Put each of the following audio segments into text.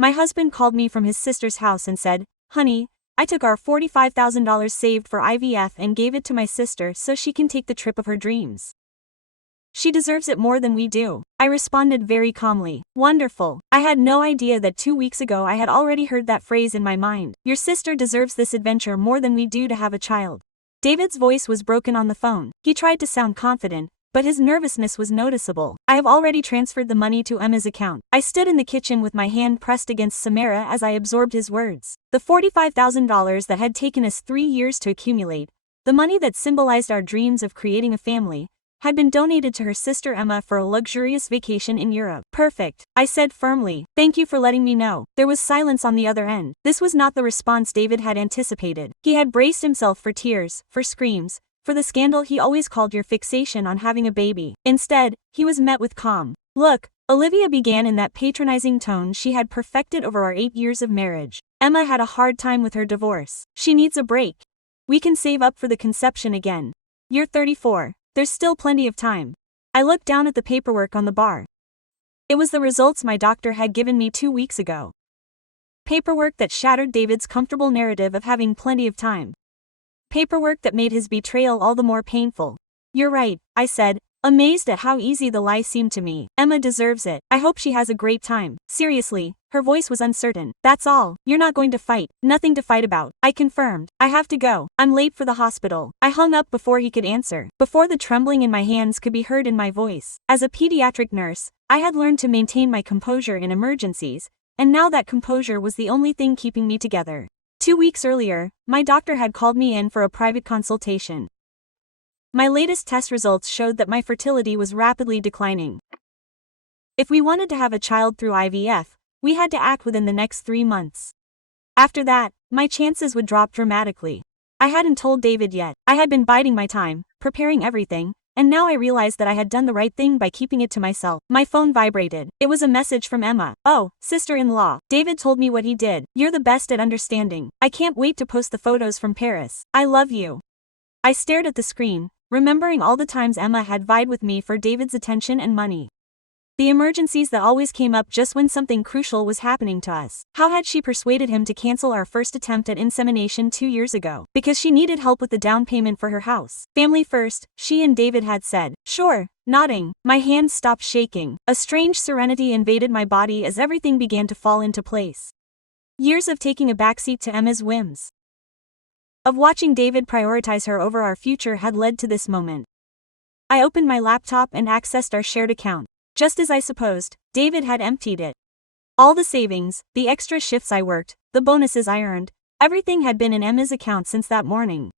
My husband called me from his sister's house and said, "Honey, I took our $45,000 saved for IVF and gave it to my sister so she can take the trip of her dreams. She deserves it more than we do." I responded very calmly, "Wonderful." I had no idea that 2 weeks ago I had already heard that phrase in my mind. "Your sister deserves this adventure more than we do to have a child." David's voice was broken on the phone. He tried to sound confident, but his nervousness was noticeable. "I have already transferred the money to Emma's account." I stood in the kitchen with my hand pressed against Samara as I absorbed his words. The $45,000 that had taken us 3 years to accumulate, the money that symbolized our dreams of creating a family, had been donated to her sister Emma for a luxurious vacation in Europe. "Perfect," I said firmly. "Thank you for letting me know." There was silence on the other end. This was not the response David had anticipated. He had braced himself for tears, for screams, for the scandal he always called your fixation on having a baby. Instead, he was met with calm. "Look," Olivia began in that patronizing tone she had perfected over our 8 years of marriage. "Emma had a hard time with her divorce. She needs a break. We can save up for the conception again. You're 34. There's still plenty of time." I looked down at the paperwork on the bar. It was the results my doctor had given me 2 weeks ago. Paperwork that shattered David's comfortable narrative of having plenty of time. Paperwork that made his betrayal all the more painful. "You're right," I said, amazed at how easy the lie seemed to me. "Emma deserves it. I hope she has a great time." "Seriously," her voice was uncertain. "That's all. You're not going to fight." "Nothing to fight about," I confirmed. "I have to go. I'm late for the hospital." I hung up before he could answer, before the trembling in my hands could be heard in my voice. As a pediatric nurse, I had learned to maintain my composure in emergencies, and now that composure was the only thing keeping me together. 2 weeks earlier, my doctor had called me in for a private consultation. My latest test results showed that my fertility was rapidly declining. If we wanted to have a child through IVF, we had to act within the next 3 months. After that, my chances would drop dramatically. I hadn't told David yet. I had been biding my time, preparing everything, and now I realized that I had done the right thing by keeping it to myself. My phone vibrated. It was a message from Emma. "Oh, sister-in-law. David told me what he did. You're the best at understanding. I can't wait to post the photos from Paris. I love you." I stared at the screen, remembering all the times Emma had vied with me for David's attention and money. The emergencies that always came up just when something crucial was happening to us. How had she persuaded him to cancel our first attempt at insemination 2 years ago? Because she needed help with the down payment for her house. Family first, she and David had said. "Sure," nodding. My hands stopped shaking. A strange serenity invaded my body as everything began to fall into place. Years of taking a backseat to Emma's whims, of watching David prioritize her over our future had led to this moment. I opened my laptop and accessed our shared account. Just as I supposed, David had emptied it. All the savings, the extra shifts I worked, the bonuses I earned, everything had been in Emma's account since that morning.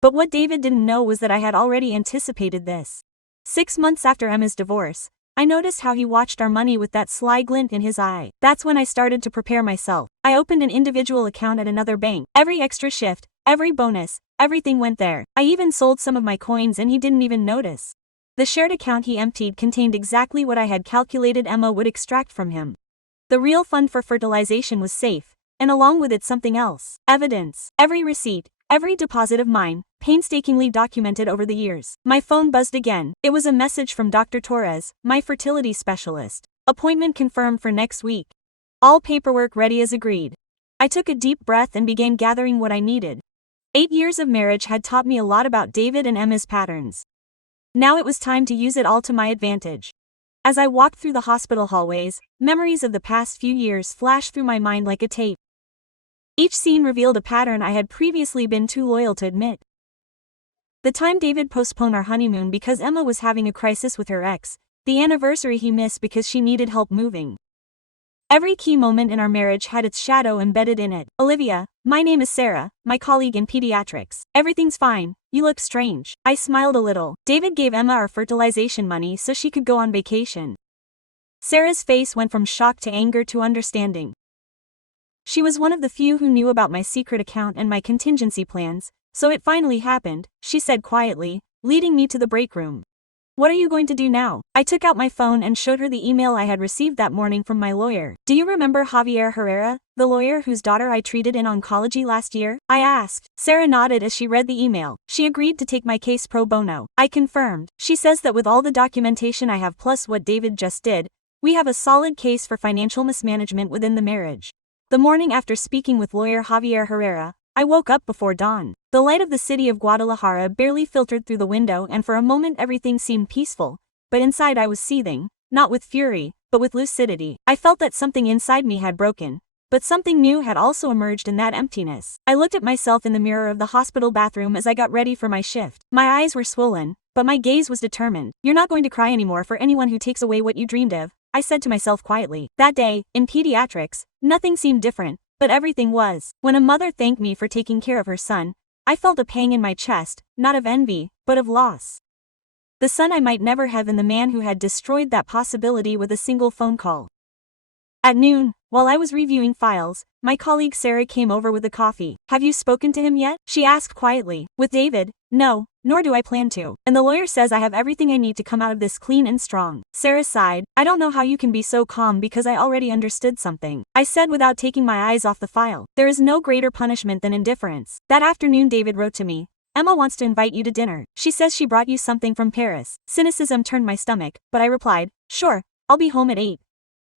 But what David didn't know was that I had already anticipated this. 6 months after Emma's divorce, I noticed how he watched our money with that sly glint in his eye. That's when I started to prepare myself. I opened an individual account at another bank. Every extra shift, every bonus, everything went there. I even sold some of my coins and he didn't even notice. The shared account he emptied contained exactly what I had calculated Emma would extract from him. The real fund for fertilization was safe, and along with it something else. Evidence. Every receipt, every deposit of mine, painstakingly documented over the years. My phone buzzed again. It was a message from Dr. Torres, my fertility specialist. "Appointment confirmed for next week. All paperwork ready as agreed." I took a deep breath and began gathering what I needed. 8 years of marriage had taught me a lot about David and Emma's patterns. Now it was time to use it all to my advantage. As I walked through the hospital hallways, memories of the past few years flashed through my mind like a tape. Each scene revealed a pattern I had previously been too loyal to admit. The time David postponed our honeymoon because Emma was having a crisis with her ex, the anniversary he missed because she needed help moving. Every key moment in our marriage had its shadow embedded in it. "Olivia, my name is Sarah, my colleague in pediatrics. Everything's fine. You look strange." I smiled a little. David gave Emma our fertilization money so she could go on vacation. Sarah's face went from shock to anger to understanding. She was one of the few who knew about my secret account and my contingency plans, so it finally happened, she said quietly, leading me to the break room. "What are you going to do now?" I took out my phone and showed her the email I had received that morning from my lawyer. "Do you remember Javier Herrera, the lawyer whose daughter I treated in oncology last year?" I asked. Sarah nodded as she read the email. "She agreed to take my case pro bono." I confirmed. "She says that with all the documentation I have plus what David just did, We have a solid case for financial mismanagement within the marriage. The morning after speaking with lawyer Javier Herrera, I woke up before dawn. The light of the city of Guadalajara barely filtered through the window, and for a moment everything seemed peaceful, but inside I was seething, not with fury, but with lucidity. I felt that something inside me had broken, but something new had also emerged in that emptiness. I looked at myself in the mirror of the hospital bathroom as I got ready for my shift. My eyes were swollen, but my gaze was determined. You're not going to cry anymore for anyone who takes away what you dreamed of, I said to myself quietly. That day, in pediatrics, nothing seemed different, but everything was. When a mother thanked me for taking care of her son, I felt a pang in my chest, not of envy, but of loss. The son I might never have, and the man who had destroyed that possibility with a single phone call. At noon, while I was reviewing files, my colleague Sarah came over with a coffee. Have you spoken to him yet? She asked quietly. With David? No, nor do I plan to. And the lawyer says I have everything I need to come out of this clean and strong. Sarah sighed. I don't know how you can be so calm because I already understood something, I said without taking my eyes off the file. There is no greater punishment than indifference. That afternoon David wrote to me. Emma wants to invite you to dinner. She says she brought you something from Paris. Cynicism turned my stomach, but I replied, sure, I'll be home at 8.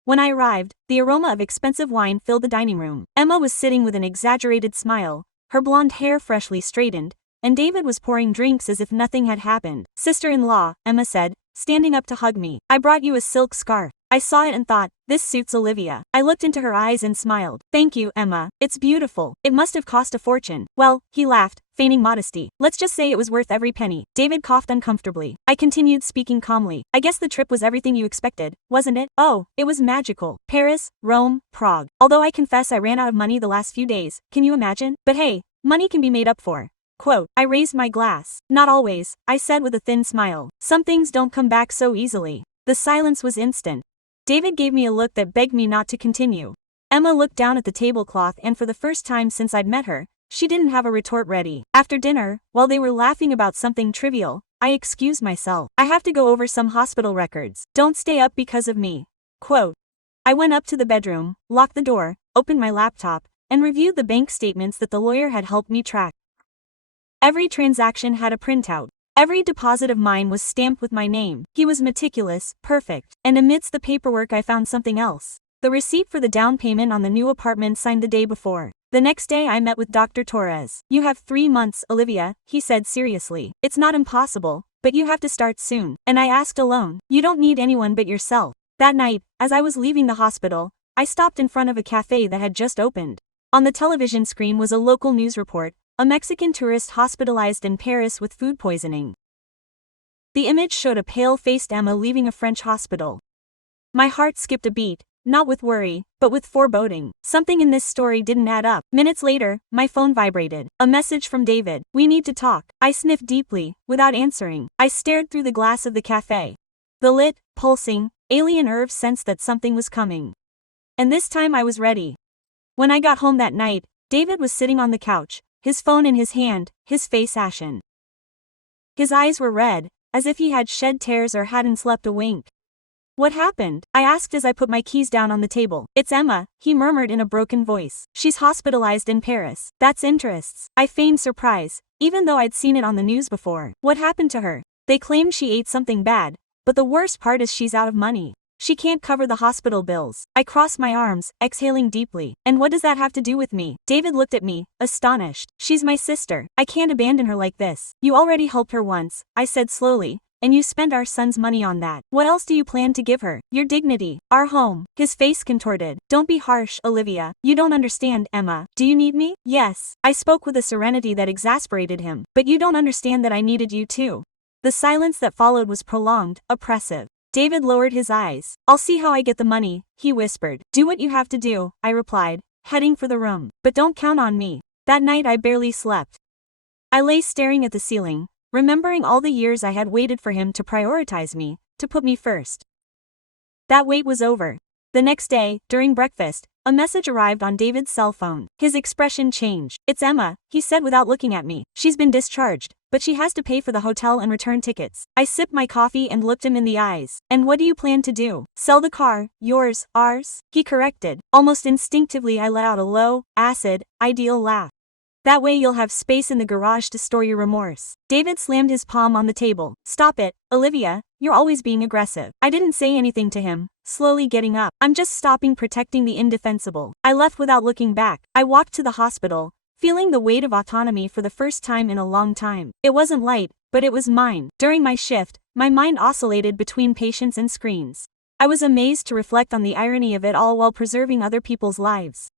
When I arrived, the aroma of expensive wine filled the dining room. Emma was sitting with an exaggerated smile, her blonde hair freshly straightened, and David was pouring drinks as if nothing had happened. Sister-in-law, Emma said, standing up to hug me. I brought you a silk scarf. I saw it and thought, this suits Olivia. I looked into her eyes and smiled. Thank you, Emma. It's beautiful. It must have cost a fortune. Well, he laughed, feigning modesty. Let's just say it was worth every penny. David coughed uncomfortably. I continued speaking calmly. I guess the trip was everything you expected, wasn't it? Oh, it was magical. Paris, Rome, Prague. Although I confess I ran out of money the last few days, can you imagine? But hey, money can be made up for. Quote, I raised my glass. Not always, I said with a thin smile. Some things don't come back so easily. The silence was instant. David gave me a look that begged me not to continue. Emma looked down at the tablecloth, and for the first time since I'd met her, she didn't have a retort ready. After dinner, while they were laughing about something trivial, I excused myself. I have to go over some hospital records. Don't stay up because of me. Quote, I went up to the bedroom, locked the door, opened my laptop, and reviewed the bank statements that the lawyer had helped me track. Every transaction had a printout. Every deposit of mine was stamped with my name. He was meticulous, perfect. And amidst the paperwork I found something else. The receipt for the down payment on the new apartment signed the day before. The next day I met with Dr. Torres. You have 3 months, Olivia, he said seriously. It's not impossible, but you have to start soon. And I asked alone. You don't need anyone but yourself. That night, as I was leaving the hospital, I stopped in front of a cafe that had just opened. On the television screen was a local news report. A Mexican tourist hospitalized in Paris with food poisoning. The image showed a pale-faced Emma leaving a French hospital. My heart skipped a beat, not with worry, but with foreboding. Something in this story didn't add up. Minutes later, my phone vibrated. A message from David. We need to talk. I sniffed deeply, without answering. I stared through the glass of the cafe. The lit, pulsing, alien nerve sensed that something was coming. And this time I was ready. When I got home that night, David was sitting on the couch, his phone in his hand, his face ashen. His eyes were red, as if he had shed tears or hadn't slept a wink. What happened? I asked as I put my keys down on the table. It's Emma, he murmured in a broken voice. She's hospitalized in Paris. That's interests. I feigned surprise, even though I'd seen it on the news before. What happened to her? They claimed she ate something bad, but the worst part is she's out of money. She can't cover the hospital bills. I crossed my arms, exhaling deeply. And what does that have to do with me? David looked at me, astonished. She's my sister. I can't abandon her like this. You already helped her once, I said slowly, and you spent our son's money on that. What else do you plan to give her? Your dignity, our home. His face contorted. Don't be harsh, Olivia. You don't understand, Emma. Do you need me? Yes. I spoke with a serenity that exasperated him. But you don't understand that I needed you too. The silence that followed was prolonged, oppressive. David lowered his eyes. I'll see how I get the money, he whispered. Do what you have to do, I replied, heading for the room. But don't count on me. That night I barely slept. I lay staring at the ceiling, remembering all the years I had waited for him to prioritize me, to put me first. That wait was over. The next day, during breakfast, a message arrived on David's cell phone. His expression changed. It's Emma, he said without looking at me. She's been discharged, but she has to pay for the hotel and return tickets. I sipped my coffee and looked him in the eyes. And what do you plan to do? Sell the car, yours, ours? He corrected. Almost instinctively I let out a low, acid, ideal laugh. That way you'll have space in the garage to store your remorse. David slammed his palm on the table. Stop it, Olivia, you're always being aggressive. I didn't say anything to him, slowly getting up. I'm just stopping protecting the indefensible. I left without looking back. I walked to the hospital, feeling the weight of autonomy for the first time in a long time. It wasn't light, but it was mine. During my shift, my mind oscillated between patients and screens. I was amazed to reflect on the irony of it all while preserving other people's lives.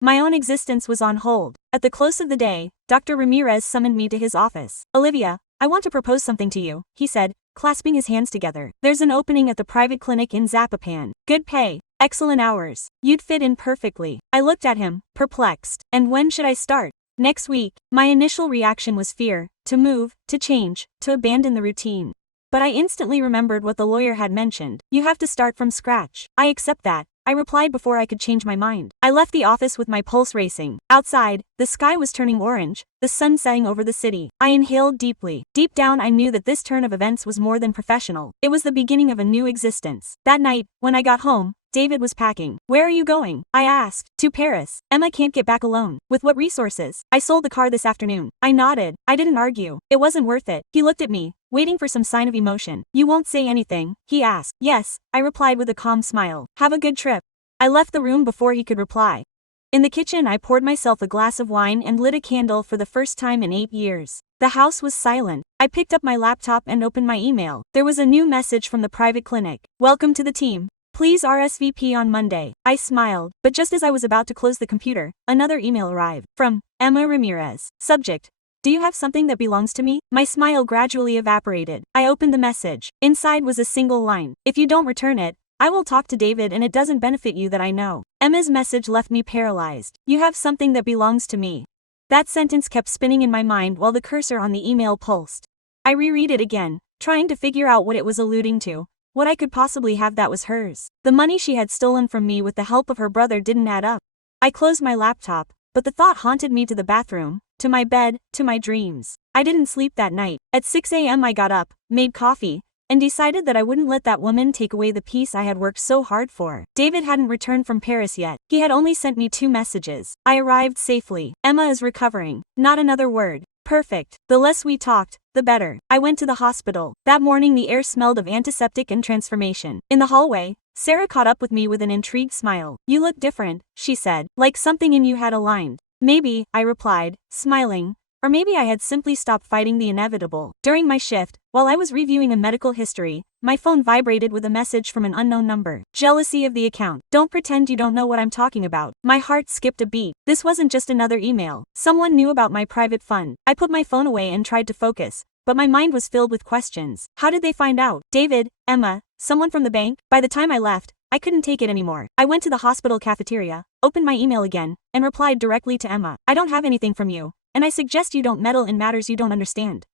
My own existence was on hold. At the close of the day, Dr. Ramirez summoned me to his office. Olivia, I want to propose something to you, he said, clasping his hands together. There's an opening at the private clinic in Zapopan. Good pay, excellent hours. You'd fit in perfectly. I looked at him, perplexed. And when should I start? Next week. My initial reaction was fear, to move, to change, to abandon the routine. But I instantly remembered what the lawyer had mentioned. You have to start from scratch. I accept that, I replied before I could change my mind. I left the office with my pulse racing. Outside, the sky was turning orange, the sun setting over the city. I inhaled deeply. Deep down I knew that this turn of events was more than professional. It was the beginning of a new existence. That night, when I got home, David was packing. Where are you going? I asked. To Paris. Emma can't get back alone. With what resources? I sold the car this afternoon. I nodded. I didn't argue. It wasn't worth it. He looked at me, waiting for some sign of emotion. You won't say anything? He asked. Yes, I replied with a calm smile. Have a good trip. I left the room before he could reply. In the kitchen I poured myself a glass of wine and lit a candle for the first time in 8 years. The house was silent. I picked up my laptop and opened my email. There was a new message from the private clinic. Welcome to the team. Please RSVP on Monday. I smiled, but just as I was about to close the computer, another email arrived. From Emma Ramirez. Subject: do you have something that belongs to me? My smile gradually evaporated. I opened the message. Inside was a single line. If you don't return it, I will talk to David and it doesn't benefit you that I know. Emma's message left me paralyzed. You have something that belongs to me. That sentence kept spinning in my mind while the cursor on the email pulsed. I reread it again, trying to figure out what it was alluding to. What I could possibly have that was hers. The money she had stolen from me with the help of her brother didn't add up. I closed my laptop, but the thought haunted me to the bathroom, to my bed, to my dreams. I didn't sleep that night. At 6 a.m. I got up, made coffee, and decided that I wouldn't let that woman take away the peace I had worked so hard for. David hadn't returned from Paris yet. He had only sent me 2 messages. I arrived safely. Emma is recovering. Not another word. Perfect. The less we talked, the better. I went to the hospital. That morning the air smelled of antiseptic and transformation. In the hallway, Sarah caught up with me with an intrigued smile. You look different, she said, like something in you had aligned. Maybe, I replied, smiling. Or maybe I had simply stopped fighting the inevitable. During my shift, while I was reviewing a medical history, my phone vibrated with a message from an unknown number. Jealousy of the account. Don't pretend you don't know what I'm talking about. My heart skipped a beat. This wasn't just another email. Someone knew about my private fund. I put my phone away and tried to focus, but my mind was filled with questions. How did they find out? David, Emma, someone from the bank? By the time I left, I couldn't take it anymore. I went to the hospital cafeteria, opened my email again, and replied directly to Emma. I don't have anything from you, and I suggest you don't meddle in matters you don't understand.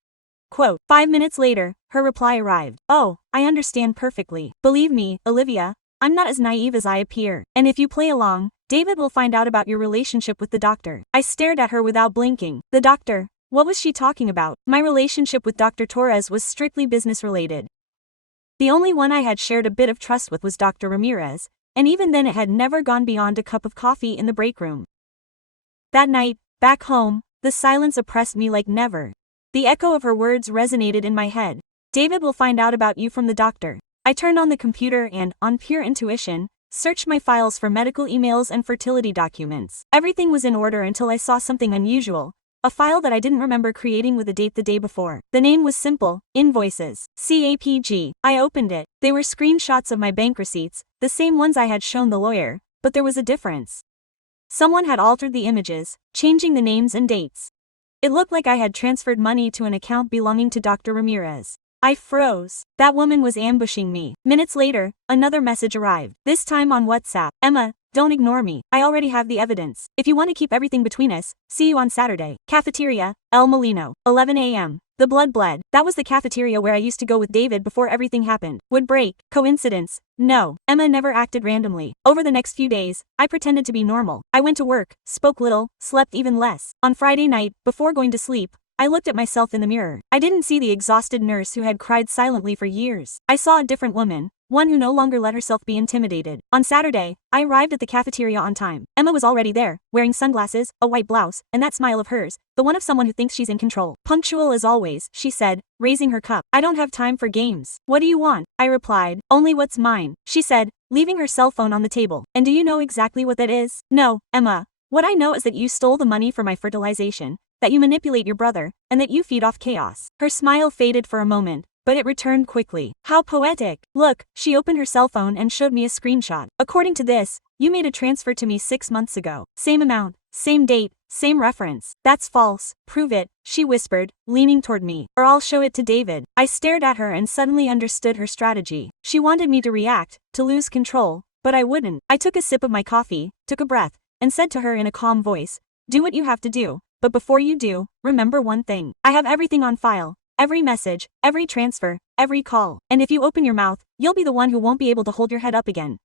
Quote. 5 minutes later, her reply arrived. Oh, I understand perfectly. Believe me, Olivia, I'm not as naive as I appear. And if you play along, David will find out about your relationship with the doctor. I stared at her without blinking. The doctor? What was she talking about? My relationship with Dr. Torres was strictly business related. The only one I had shared a bit of trust with was Dr. Ramirez, and even then it had never gone beyond a cup of coffee in the break room. That night, back home, the silence oppressed me like never. The echo of her words resonated in my head. David will find out about you from the doctor. I turned on the computer and, on pure intuition, searched my files for medical emails and fertility documents. Everything was in order until I saw something unusual. A file that I didn't remember creating with a date the day before. The name was simple, Invoices. CAPG. I opened it. They were screenshots of my bank receipts, the same ones I had shown the lawyer, but there was a difference. Someone had altered the images, changing the names and dates. It looked like I had transferred money to an account belonging to Dr. Ramirez. I froze. That woman was ambushing me. Minutes later, another message arrived, this time on WhatsApp. Emma, don't ignore me. I already have the evidence. If you want to keep everything between us, see you on Saturday. Cafeteria, El Molino, 11 a.m. The blood bled. That was the cafeteria where I used to go with David before everything happened. Would break. Coincidence? No. Emma never acted randomly. Over the next few days, I pretended to be normal. I went to work, spoke little, slept even less. On Friday night, before going to sleep, I looked at myself in the mirror. I didn't see the exhausted nurse who had cried silently for years. I saw a different woman, one who no longer let herself be intimidated. On Saturday, I arrived at the cafeteria on time. Emma was already there, wearing sunglasses, a white blouse, and that smile of hers, the one of someone who thinks she's in control. Punctual as always, she said, raising her cup. I don't have time for games. What do you want? I replied. Only what's mine, she said, leaving her cell phone on the table. And do you know exactly what that is? No, Emma. What I know is that you stole the money for my fertilization, that you manipulate your brother, and that you feed off chaos. Her smile faded for a moment, but it returned quickly. How poetic. Look, she opened her cell phone and showed me a screenshot. According to this, you made a transfer to me 6 months ago. Same amount, same date, same reference. That's false. Prove it, she whispered, leaning toward me. Or I'll show it to David. I stared at her and suddenly understood her strategy. She wanted me to react, to lose control, but I wouldn't. I took a sip of my coffee, took a breath, and said to her in a calm voice, do what you have to do, but before you do, remember one thing. I have everything on file. Every message, every transfer, every call. And if you open your mouth, you'll be the one who won't be able to hold your head up again.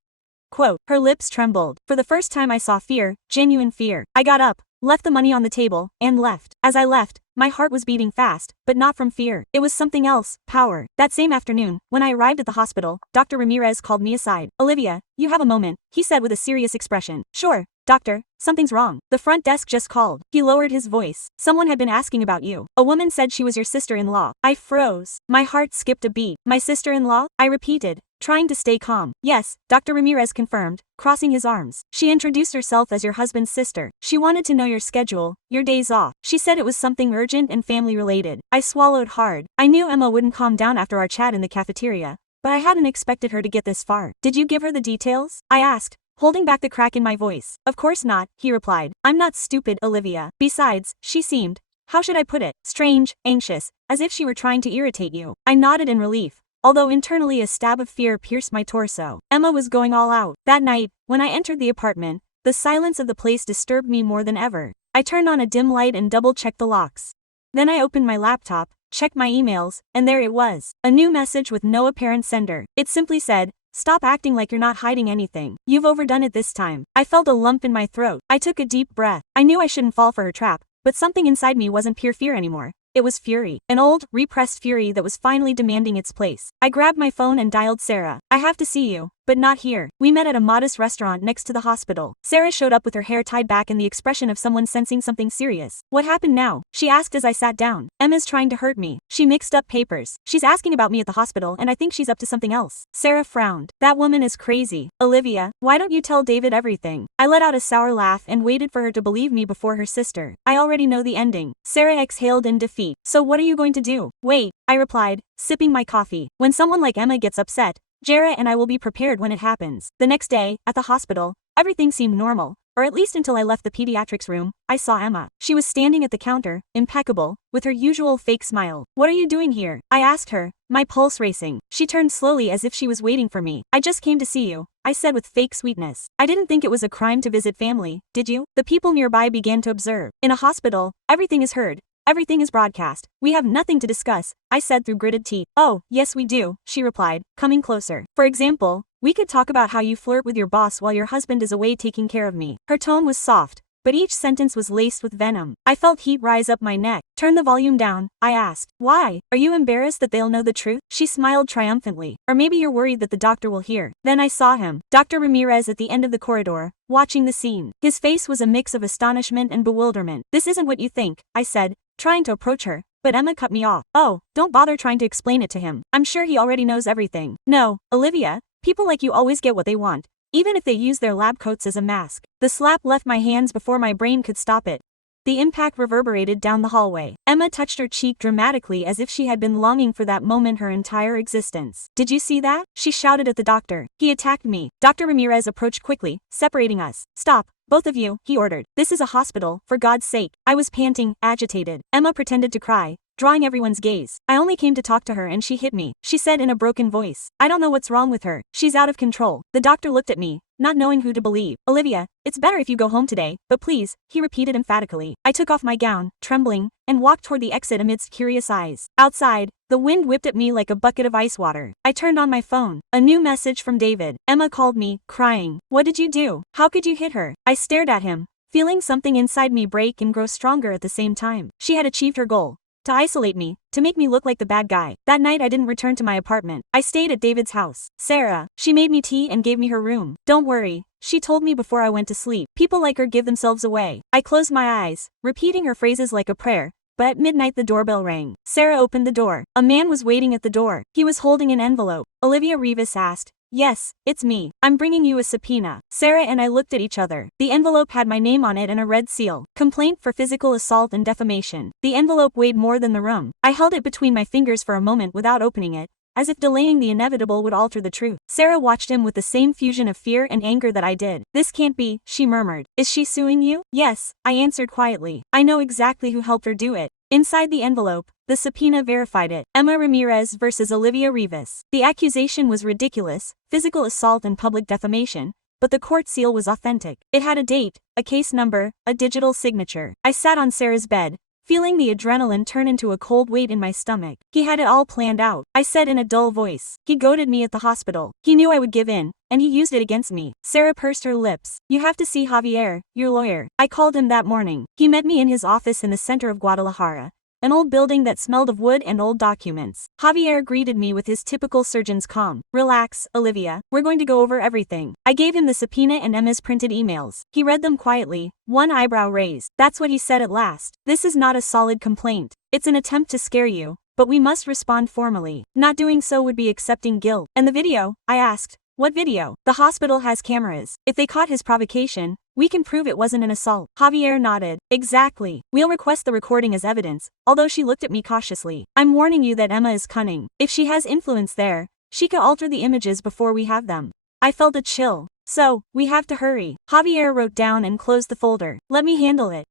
Quote. Her lips trembled. For the first time I saw fear, genuine fear. I got up, left the money on the table, and left. As I left, my heart was beating fast, but not from fear. It was something else, power. That same afternoon, when I arrived at the hospital, Dr. Ramirez called me aside. Olivia, you have a moment, he said with a serious expression. Sure, doctor, something's wrong. The front desk just called. He lowered his voice. Someone had been asking about you. A woman said she was your sister-in-law. I froze. My heart skipped a beat. My sister-in-law? I repeated, trying to stay calm. Yes, Dr. Ramirez confirmed, crossing his arms. She introduced herself as your husband's sister. She wanted to know your schedule, your days off. She said it was something urgent and family-related. I swallowed hard. I knew Emma wouldn't calm down after our chat in the cafeteria, but I hadn't expected her to get this far. Did you give her the details? I asked, holding back the crack in my voice. Of course not, he replied. I'm not stupid, Olivia. Besides, she seemed, how should I put it, strange, anxious, as if she were trying to irritate you. I nodded in relief, although internally a stab of fear pierced my torso. Emma was going all out. That night, when I entered the apartment, the silence of the place disturbed me more than ever. I turned on a dim light and double-checked the locks. Then I opened my laptop, checked my emails, and there it was. A new message with no apparent sender. It simply said, stop acting like you're not hiding anything. You've overdone it this time. I felt a lump in my throat. I took a deep breath. I knew I shouldn't fall for her trap, but something inside me wasn't pure fear anymore. It was fury. An old, repressed fury that was finally demanding its place. I grabbed my phone and dialed Sarah. I have to see you, but not here. We met at a modest restaurant next to the hospital. Sarah showed up with her hair tied back and the expression of someone sensing something serious. What happened now? She asked as I sat down. Emma's trying to hurt me. She mixed up papers. She's asking about me at the hospital and I think she's up to something else. Sarah frowned. That woman is crazy. Olivia, why don't you tell David everything? I let out a sour laugh and waited for her to believe me before her sister. I already know the ending. Sarah exhaled in defeat. So what are you going to do? Wait, I replied, sipping my coffee. When someone like Emma gets upset, Jara and I will be prepared when it happens. The next day, at the hospital, everything seemed normal, or at least until I left the pediatrics room. I saw Emma. She was standing at the counter, impeccable, with her usual fake smile. What are you doing here? I asked her, my pulse racing. She turned slowly as if she was waiting for me. I just came to see you, I said with fake sweetness. I didn't think it was a crime to visit family, did you? The people nearby began to observe. In a hospital, everything is heard. Everything is broadcast. We have nothing to discuss, I said through gritted teeth. Oh, yes we do, she replied, coming closer. For example, we could talk about how you flirt with your boss while your husband is away taking care of me. Her tone was soft, but each sentence was laced with venom. I felt heat rise up my neck. Turn the volume down, I asked. Why? Are you embarrassed that they'll know the truth? She smiled triumphantly. Or maybe you're worried that the doctor will hear. Then I saw him, Dr. Ramirez at the end of the corridor, watching the scene. His face was a mix of astonishment and bewilderment. This isn't what you think, I said, trying to approach her, but Emma cut me off. Oh, don't bother trying to explain it to him. I'm sure he already knows everything. No, Olivia, people like you always get what they want, even if they use their lab coats as a mask. The slap left my hands before my brain could stop it. The impact reverberated down the hallway. Emma touched her cheek dramatically as if she had been longing for that moment her entire existence. Did you see that? She shouted at the doctor. He attacked me. Dr. Ramirez approached quickly, separating us. Stop, both of you, he ordered. This is a hospital, for God's sake. I was panting, agitated. Emma pretended to cry, drawing everyone's gaze. I only came to talk to her and she hit me, she said in a broken voice. I don't know what's wrong with her. She's out of control. The doctor looked at me, not knowing who to believe. Olivia, it's better if you go home today, but please, he repeated emphatically. I took off my gown, trembling, and walked toward the exit amidst curious eyes. Outside, the wind whipped at me like a bucket of ice water. I turned on my phone. A new message from David. Emma called me, crying. What did you do? How could you hit her? I stared at him, feeling something inside me break and grow stronger at the same time. She had achieved her goal. To isolate me, to make me look like the bad guy. That night I didn't return to my apartment. I stayed at David's house. Sarah, she made me tea and gave me her room. Don't worry, she told me before I went to sleep. People like her give themselves away. I closed my eyes, repeating her phrases like a prayer. But at midnight the doorbell rang. Sarah opened the door. A man was waiting at the door. He was holding an envelope. Olivia Rivas asked, "Yes, it's me. I'm bringing you a subpoena." Sarah and I looked at each other. The envelope had my name on it and a red seal. Complaint for physical assault and defamation. The envelope weighed more than the room. I held it between my fingers for a moment without opening it, as if delaying the inevitable would alter the truth. Sarah watched him with the same fusion of fear and anger that I did. "This can't be," she murmured. "Is she suing you?" "Yes," I answered quietly. "I know exactly who helped her do it." Inside the envelope, the subpoena verified it. Emma Ramirez versus Olivia Rivas. The accusation was ridiculous, physical assault and public defamation, but the court seal was authentic. It had a date, a case number, a digital signature. I sat on Sarah's bed, feeling the adrenaline turn into a cold weight in my stomach. "He had it all planned out," I said in a dull voice. "He goaded me at the hospital. He knew I would give in, and he used it against me." Sarah pursed her lips. "You have to see Javier, your lawyer." I called him that morning. He met me in his office in the center of Guadalajara, an old building that smelled of wood and old documents. Javier greeted me with his typical surgeon's calm. "Relax, Olivia. We're going to go over everything." I gave him the subpoena and Emma's printed emails. He read them quietly, one eyebrow raised. "That's what he said at last. This is not a solid complaint. It's an attempt to scare you, but we must respond formally. Not doing so would be accepting guilt." "And the video?" I asked. "What video?" "The hospital has cameras. If they caught his provocation, we can prove it wasn't an assault." Javier nodded. "Exactly. We'll request the recording as evidence," although she looked at me cautiously. "I'm warning you that Emma is cunning. If she has influence there, she could alter the images before we have them." I felt a chill. "So, we have to hurry." Javier wrote down and closed the folder. "Let me handle it.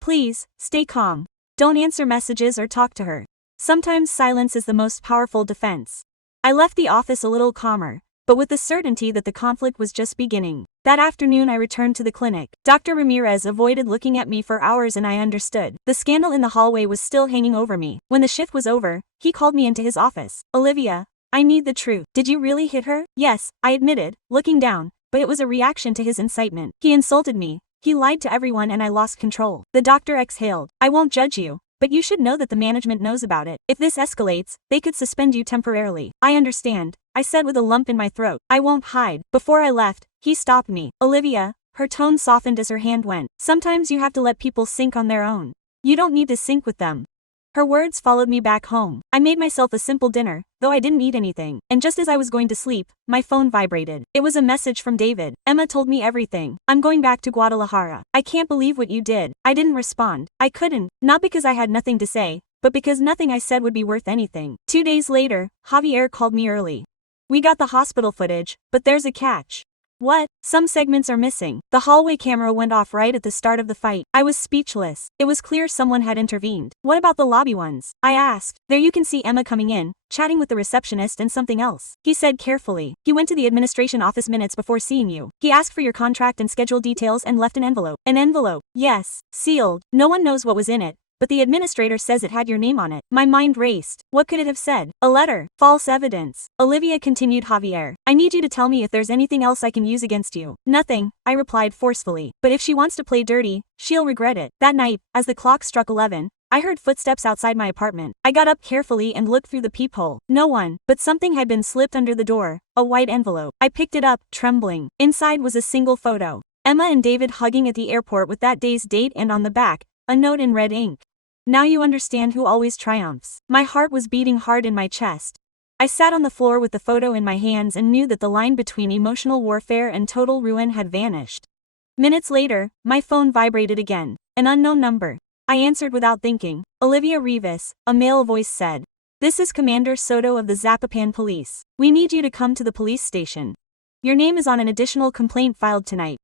Please, stay calm. Don't answer messages or talk to her. Sometimes silence is the most powerful defense." I left the office a little calmer, but with the certainty that the conflict was just beginning. That afternoon I returned to the clinic. Dr. Ramirez avoided looking at me for hours and I understood. The scandal in the hallway was still hanging over me. When the shift was over, he called me into his office. "Olivia, I need the truth. Did you really hit her?" "Yes," I admitted, looking down, but it was a reaction to his incitement. "He insulted me. He lied to everyone and I lost control." The doctor exhaled. "I won't judge you, but you should know that the management knows about it. If this escalates, they could suspend you temporarily." "I understand," I said with a lump in my throat. "I won't hide." Before I left, he stopped me. "Olivia," her tone softened as her hand went. "Sometimes you have to let people sink on their own. You don't need to sink with them." Her words followed me back home. I made myself a simple dinner, though I didn't eat anything, and just as I was going to sleep, my phone vibrated. It was a message from David. "Emma told me everything. I'm going back to Guadalajara. I can't believe what you did." I didn't respond. I couldn't, not because I had nothing to say, but because nothing I said would be worth anything. 2 days later, Javier called me early. "We got the hospital footage, but there's a catch." "What?" "Some segments are missing." The hallway camera went off right at the start of the fight. I was speechless. It was clear someone had intervened. "What about the lobby ones?" I asked. "There you can see Emma coming in, chatting with the receptionist and something else." He said carefully. "He went to the administration office minutes before seeing you. He asked for your contract and schedule details and left an envelope." "An envelope?" "Yes, sealed. No one knows what was in it, but the administrator says it had your name on it." My mind raced. What could it have said? A letter? False evidence? "Olivia," continued Javier, "I need you to tell me if there's anything else I can use against you." "Nothing," I replied forcefully. "But if she wants to play dirty, she'll regret it." That night, as the clock struck 11, I heard footsteps outside my apartment. I got up carefully and looked through the peephole. No one, but something had been slipped under the door, a white envelope. I picked it up, trembling. Inside was a single photo. Emma and David hugging at the airport with that day's date and on the back, a note in red ink. "Now you understand who always triumphs." My heart was beating hard in my chest. I sat on the floor with the photo in my hands and knew that the line between emotional warfare and total ruin had vanished. Minutes later, my phone vibrated again. An unknown number. I answered without thinking. "Olivia Rivas," a male voice said. "This is Commander Soto of the Zapopan Police. We need you to come to the police station. Your name is on an additional complaint filed tonight."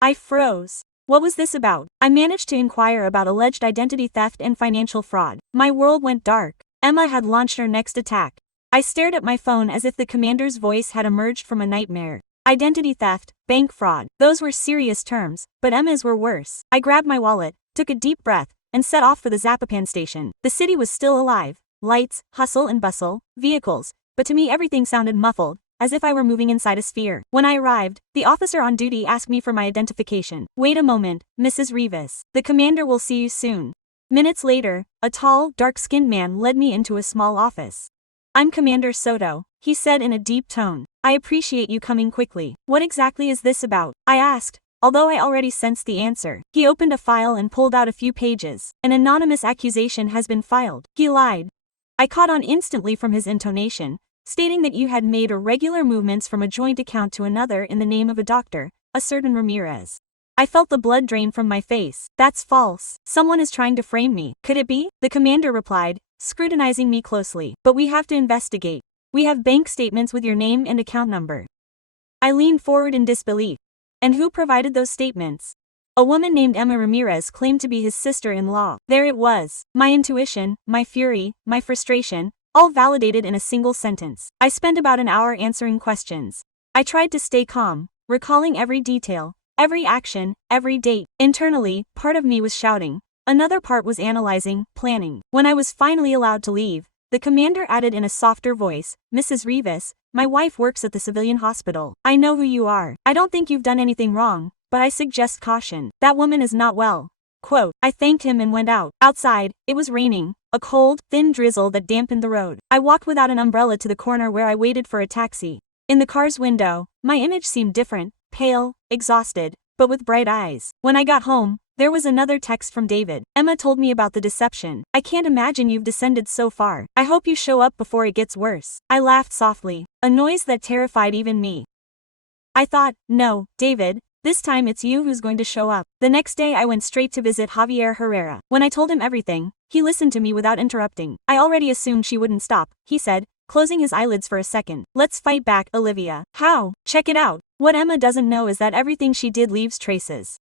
I froze. What was this about? I managed to inquire about alleged identity theft and financial fraud. My world went dark. Emma had launched her next attack. I stared at my phone as if the commander's voice had emerged from a nightmare. Identity theft, bank fraud, those were serious terms, but Emma's were worse. I grabbed my wallet, took a deep breath, and set off for the Zapopan station. The city was still alive. Lights, hustle and bustle, vehicles, but to me everything sounded muffled, as if I were moving inside a sphere. When I arrived, the officer on duty asked me for my identification. "Wait a moment, Mrs. Rivas. The commander will see you soon." Minutes later, a tall, dark-skinned man led me into a small office. "I'm Commander Soto," he said in a deep tone. "I appreciate you coming quickly. What exactly is this about?" I asked, although I already sensed the answer. He opened a file and pulled out a few pages. "An anonymous accusation has been filed." He lied. I caught on instantly from his intonation, stating that you had made irregular movements from a joint account to another in the name of a doctor, a certain Ramirez. I felt the blood drain from my face. "That's false. Someone is trying to frame me." "Could it be?" the commander replied, scrutinizing me closely. "But we have to investigate. We have bank statements with your name and account number." I leaned forward in disbelief. "And who provided those statements?" "A woman named Emma Ramirez claimed to be his sister-in-law." There it was. My intuition, my fury, my frustration, all validated in a single sentence. I spent about an hour answering questions. I tried to stay calm, recalling every detail, every action, every date. Internally, part of me was shouting. Another part was analyzing, planning. When I was finally allowed to leave, the commander added in a softer voice, "Mrs. Rivas, my wife works at the civilian hospital. I know who you are. I don't think you've done anything wrong, but I suggest caution. That woman is not well." Quote. I thanked him and went out. Outside, it was raining, a cold, thin drizzle that dampened the road. I walked without an umbrella to the corner where I waited for a taxi. In the car's window, my image seemed different, pale, exhausted, but with bright eyes. When I got home, there was another text from David. "Emma told me about the deception. I can't imagine you've descended so far. I hope you show up before it gets worse." I laughed softly, a noise that terrified even me. I thought, "No, David, this time it's you who's going to show up." The next day I went straight to visit Javier Herrera. When I told him everything, he listened to me without interrupting. "I already assumed she wouldn't stop," he said, closing his eyelids for a second. "Let's fight back, Olivia." "How?" "Check it out. What Emma doesn't know is that everything she did leaves traces.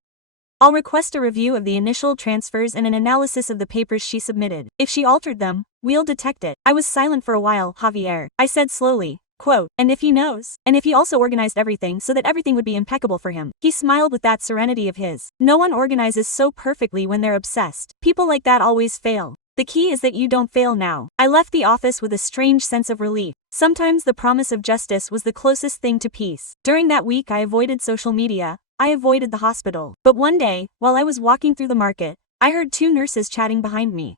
I'll request a review of the initial transfers and an analysis of the papers she submitted. If she altered them, we'll detect it." I was silent for a while, Javier. I said slowly, quote, "And if he knows? And if he also organized everything so that everything would be impeccable for him?" He smiled with that serenity of his. "No one organizes so perfectly when they're obsessed. People like that always fail. The key is that you don't fail now." I left the office with a strange sense of relief. Sometimes the promise of justice was the closest thing to peace. During that week I avoided social media. I avoided the hospital. But one day, while I was walking through the market, I heard two nurses chatting behind me.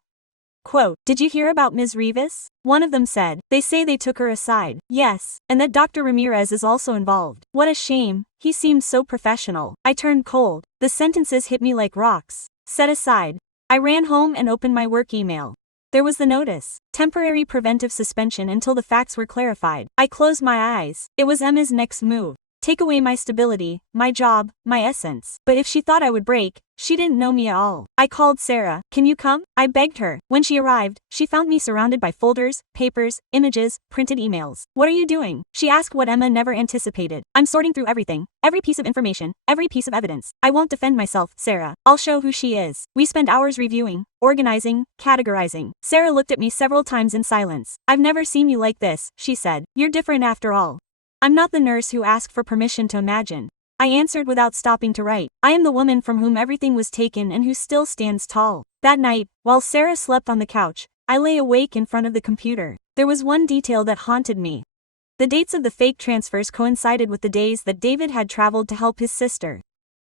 Quote, "Did you hear about Ms. Rivas?" One of them said. "They say they took her aside." "Yes, and that Dr. Ramirez is also involved." "What a shame, he seemed so professional." I turned cold. The sentences hit me like rocks. "Set aside." I ran home and opened my work email. There was the notice. Temporary preventive suspension until the facts were clarified. I closed my eyes. It was Emma's next move. Take away my stability, my job, my essence. But if she thought I would break, she didn't know me at all. I called Sarah. "Can you come?" I begged her. When she arrived, she found me surrounded by folders, papers, images, printed emails. "What are you doing?" She asked what Emma never anticipated. "I'm sorting through everything, every piece of information, every piece of evidence. I won't defend myself, Sarah. I'll show who she is." We spent hours reviewing, organizing, categorizing. Sarah looked at me several times in silence. "I've never seen you like this," she said. "You're different after all." "I'm not the nurse who asked for permission to imagine," I answered without stopping to write. "I am the woman from whom everything was taken and who still stands tall." That night, while Sarah slept on the couch, I lay awake in front of the computer. There was one detail that haunted me. The dates of the fake transfers coincided with the days that David had traveled to help his sister.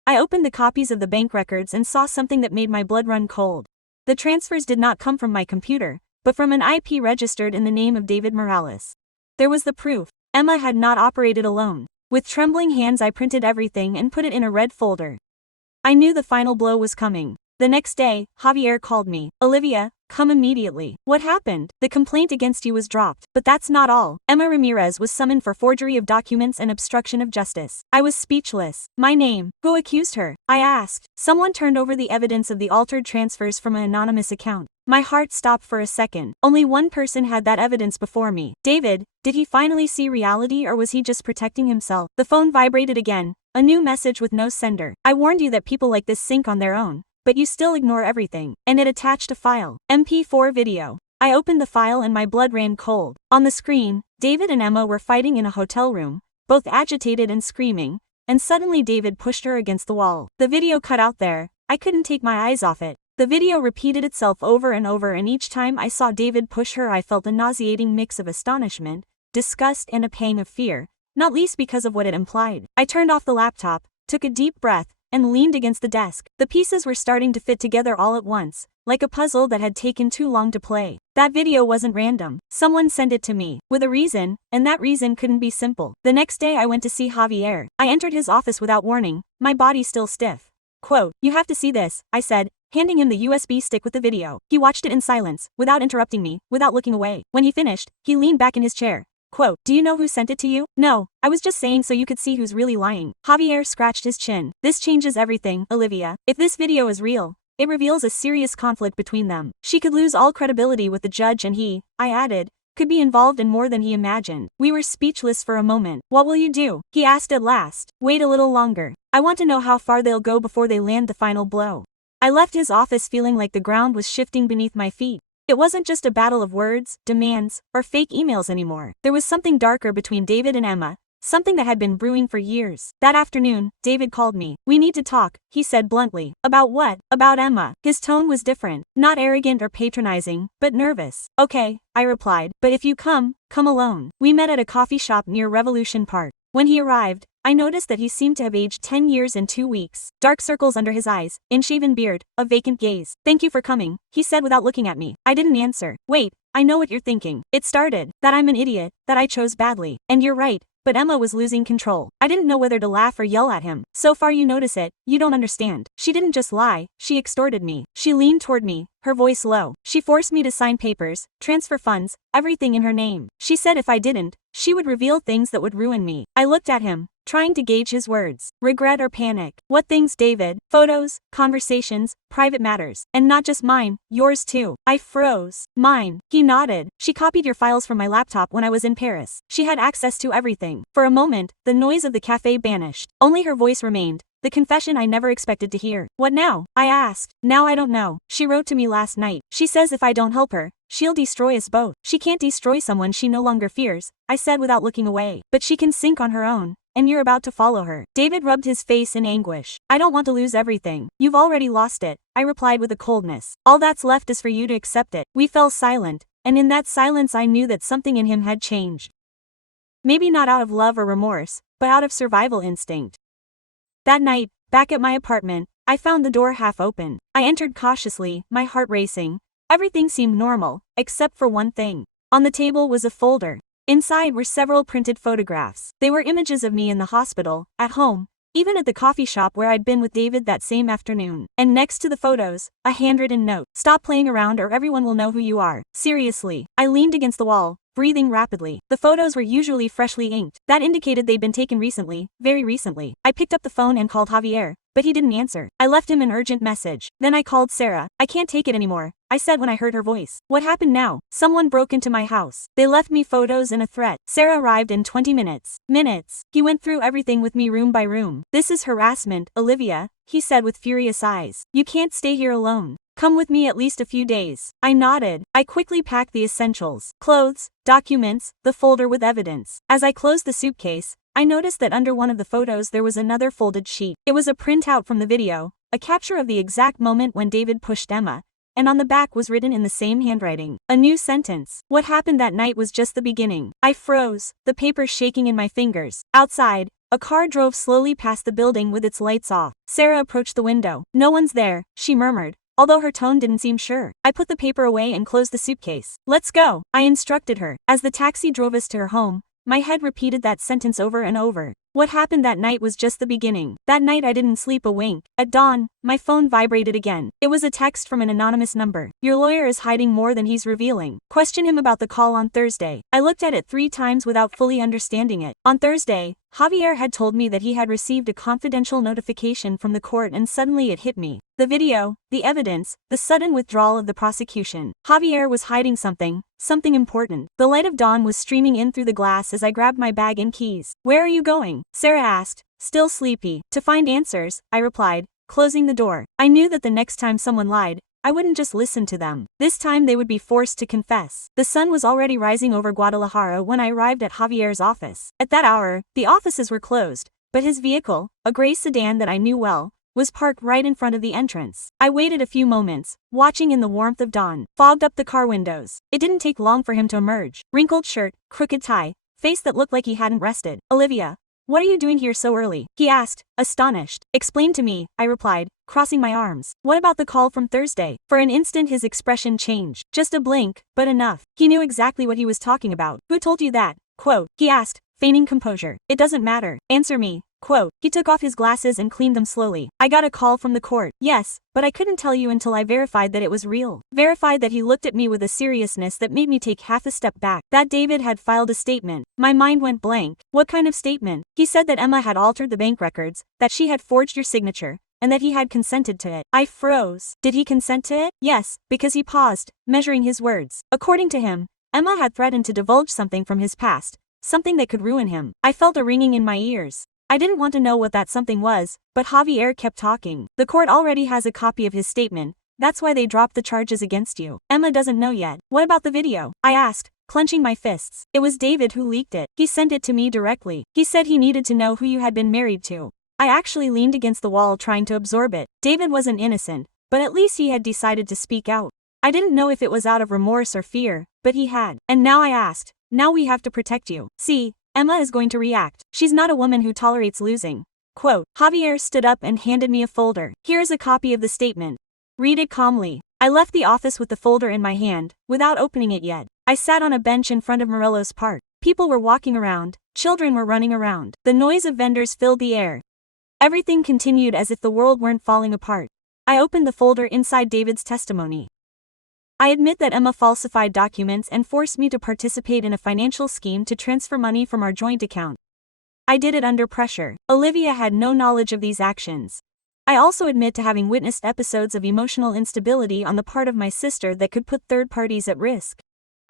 I opened the copies of the bank records and saw something that made my blood run cold. The transfers did not come from my computer, but from an IP registered in the name of David Morales. There was the proof. Emma had not operated alone. With trembling hands I printed everything and put it in a red folder. I knew the final blow was coming. The next day, Javier called me. "Olivia, come immediately." "What happened?" "The complaint against you was dropped." "But that's not all. Emma Ramirez was summoned for forgery of documents and obstruction of justice." I was speechless. "My name? Who accused her?" I asked. "Someone turned over the evidence of the altered transfers from an anonymous account." My heart stopped for a second. Only one person had that evidence before me. David. Did he finally see reality or was he just protecting himself? The phone vibrated again. A new message with no sender. "I warned you that people like this sink on their own, but you still ignore everything." And it attached a file. MP4 video. I opened the file and my blood ran cold. On the screen, David and Emma were fighting in a hotel room, both agitated and screaming, and suddenly David pushed her against the wall. The video cut out there. I couldn't take my eyes off it. The video repeated itself over and over, and each time I saw David push her I felt a nauseating mix of astonishment, disgust and a pang of fear, not least because of what it implied. I turned off the laptop, took a deep breath, and leaned against the desk. The pieces were starting to fit together all at once, like a puzzle that had taken too long to play. That video wasn't random. Someone sent it to me, with a reason, and that reason couldn't be simple. The next day I went to see Javier. I entered his office without warning, my body still stiff. Quote, "You have to see this," I said, handing him the USB stick with the video. He watched it in silence, without interrupting me, without looking away. When he finished, he leaned back in his chair. Quote, "Do you know who sent it to you?" "No, I was just saying so you could see who's really lying." Javier scratched his chin. "This changes everything, Olivia. If this video is real, it reveals a serious conflict between them. She could lose all credibility with the judge and he," I added, "could be involved in more than he imagined." We were speechless for a moment. "What will you do?" he asked at last. "Wait a little longer. I want to know how far they'll go before they land the final blow." I left his office feeling like the ground was shifting beneath my feet. It wasn't just a battle of words, demands, or fake emails anymore. There was something darker between David and Emma, something that had been brewing for years. That afternoon, David called me. "We need to talk," he said bluntly. "About what?" "About Emma." His tone was different, not arrogant or patronizing, but nervous. "Okay," I replied, "but if you come alone." We met at a coffee shop near Revolution Park. When he arrived, I noticed that he seemed to have aged 10 years in 2 weeks. Dark circles under his eyes, unshaven beard, a vacant gaze. "Thank you for coming," he said without looking at me. I didn't answer. "Wait, I know what you're thinking." It started, that I'm an idiot, that I chose badly. And you're right. But Emma was losing control. I didn't know whether to laugh or yell at him. "So far you notice it, you don't understand. She didn't just lie, she extorted me." She leaned toward me, her voice low. "She forced me to sign papers, transfer funds, everything in her name. She said if I didn't, she would reveal things that would ruin me." I looked at him, trying to gauge his words. Regret or panic? "What things, David?" "Photos, conversations, private matters. And not just mine, yours too." I froze. "Mine?" He nodded. "She copied your files from my laptop when I was in Paris. She had access to everything." For a moment, the noise of the cafe vanished. Only her voice remained, the confession I never expected to hear. "What now?" I asked. "Now I don't know. She wrote to me last night. She says if I don't help her, she'll destroy us both." "She can't destroy someone she no longer fears," I said without looking away. "But she can sink on her own. And you're about to follow her." David rubbed his face in anguish. "I don't want to lose everything. You've already lost it," I replied with a coldness. "All that's left is for you to accept it." We fell silent, and in that silence I knew that something in him had changed. Maybe not out of love or remorse, but out of survival instinct. That night, back at my apartment, I found the door half open. I entered cautiously, my heart racing. Everything seemed normal, except for one thing. On the table was a folder. Inside were several printed photographs. They were images of me in the hospital, at home, even at the coffee shop where I'd been with David that same afternoon. And next to the photos, a handwritten note. "Stop playing around or everyone will know who you are. Seriously." I leaned against the wall, breathing rapidly. The photos were usually freshly inked. That indicated they'd been taken recently, very recently. I picked up the phone and called Javier, but he didn't answer. I left him an urgent message. Then I called Sarah. "I can't take it anymore," I said when I heard her voice. "What happened now?" "Someone broke into my house. They left me photos and a threat." Sarah arrived in 20 minutes. He went through everything with me room by room. "This is harassment, Olivia," he said with furious eyes. "You can't stay here alone. Come with me at least a few days." I nodded. I quickly packed the essentials. Clothes, documents, the folder with evidence. As I closed the suitcase, I noticed that under one of the photos there was another folded sheet. It was a printout from the video, a capture of the exact moment when David pushed Emma, and on the back was written in the same handwriting, a new sentence. What happened that night was just the beginning. I froze, the paper shaking in my fingers. Outside, a car drove slowly past the building with its lights off. Sarah approached the window. "No one's there," she murmured, although her tone didn't seem sure. I put the paper away and closed the suitcase. "Let's go," I instructed her. As the taxi drove us to her home, my head repeated that sentence over and over. What happened that night was just the beginning. That night I didn't sleep a wink. At dawn, my phone vibrated again. It was a text from an anonymous number. "Your lawyer is hiding more than he's revealing. Question him about the call on Thursday." I looked at it 3 times without fully understanding it. On Thursday, Javier had told me that he had received a confidential notification from the court and suddenly it hit me. The video, the evidence, the sudden withdrawal of the prosecution. Javier was hiding something important. The light of dawn was streaming in through the glass as I grabbed my bag and keys. "Where are you going?" Sarah asked, still sleepy. "To find answers," I replied, closing the door. I knew that the next time someone lied, I wouldn't just listen to them. This time they would be forced to confess. The sun was already rising over Guadalajara when I arrived at Javier's office. At that hour, the offices were closed, but his vehicle, a gray sedan that I knew well, was parked right in front of the entrance. I waited a few moments, watching in the warmth of dawn, fogged up the car windows. It didn't take long for him to emerge. Wrinkled shirt, crooked tie, face that looked like he hadn't rested. "Olivia, What are you doing here so early? He asked, astonished. Explain to me, I replied, crossing my arms. What about the call from Thursday? For an instant his expression changed. Just a blink, but enough. He knew exactly what he was talking about. Who told you that? Quote, he asked, feigning composure. It doesn't matter. Answer me. Quote, he took off his glasses and cleaned them slowly. I got a call from the court. Yes, but I couldn't tell you until I verified that it was real. Verified that he looked at me with a seriousness that made me take half a step back. That David had filed a statement. My mind went blank. What kind of statement? He said that Emma had altered the bank records, that she had forged your signature, and that he had consented to it. I froze. Did he consent to it? Yes, because he paused, measuring his words. According to him, Emma had threatened to divulge something from his past, something that could ruin him. I felt a ringing in my ears. I didn't want to know what that something was, but Javier kept talking. The court already has a copy of his statement. That's why they dropped the charges against you. Emma doesn't know yet. What about the video? I asked, clenching my fists. It was David who leaked it. He sent it to me directly. He said he needed to know who you had been married to. I actually leaned against the wall trying to absorb it. David wasn't innocent, but at least he had decided to speak out. I didn't know if it was out of remorse or fear, but he had. And now I asked, now we have to protect you. See, Emma is going to react. She's not a woman who tolerates losing. Quote, Javier stood up and handed me a folder. Here's a copy of the statement. Read it calmly. I left the office with the folder in my hand, without opening it yet. I sat on a bench in front of Morelos Park. People were walking around. Children were running around. The noise of vendors filled the air. Everything continued as if the world weren't falling apart. I opened the folder inside David's testimony. I admit that Emma falsified documents and forced me to participate in a financial scheme to transfer money from our joint account. I did it under pressure. Olivia had no knowledge of these actions. I also admit to having witnessed episodes of emotional instability on the part of my sister that could put third parties at risk.